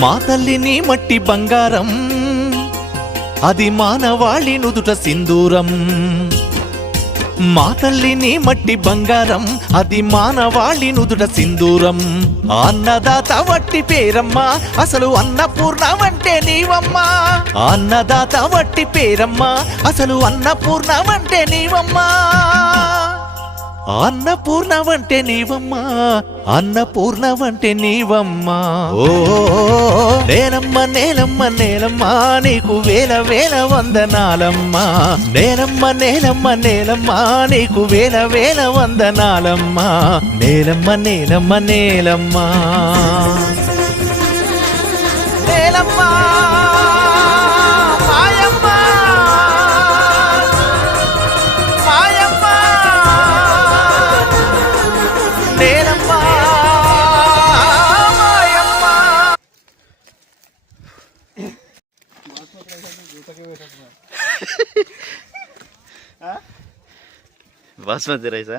మా తల్లిని మట్టి బంగారం అది మానవాళి నుదుట సింధూరం మా తల్లిని మట్టి బంగారం అది మానవాళి నుదుట సింధూరం అన్నదాత వట్టి పేరమ్మా అసలు అన్నపూర్ణవంటే నీవమ్మా అన్నదాత వట్టి పేరమ్మా అసలు అన్నపూర్ణవంటే నీవమ్మా అన్నపూర్ణవంటే నీవమ్మా అన్నపూర్ణవంటే నీవమ్మా ఓ నేలమ్మ నేలమ్మ నేలమ్మ నీకు వేల వేల వందనాలమ్మా నేలమ్మ నేలమ్మ నేలమ్మ నీకు వేల వేల వందనాలమ్మా నేలమ్మ నేలమ్మ నేలమ్మ నేలమ్మ బాస్మతి రైసా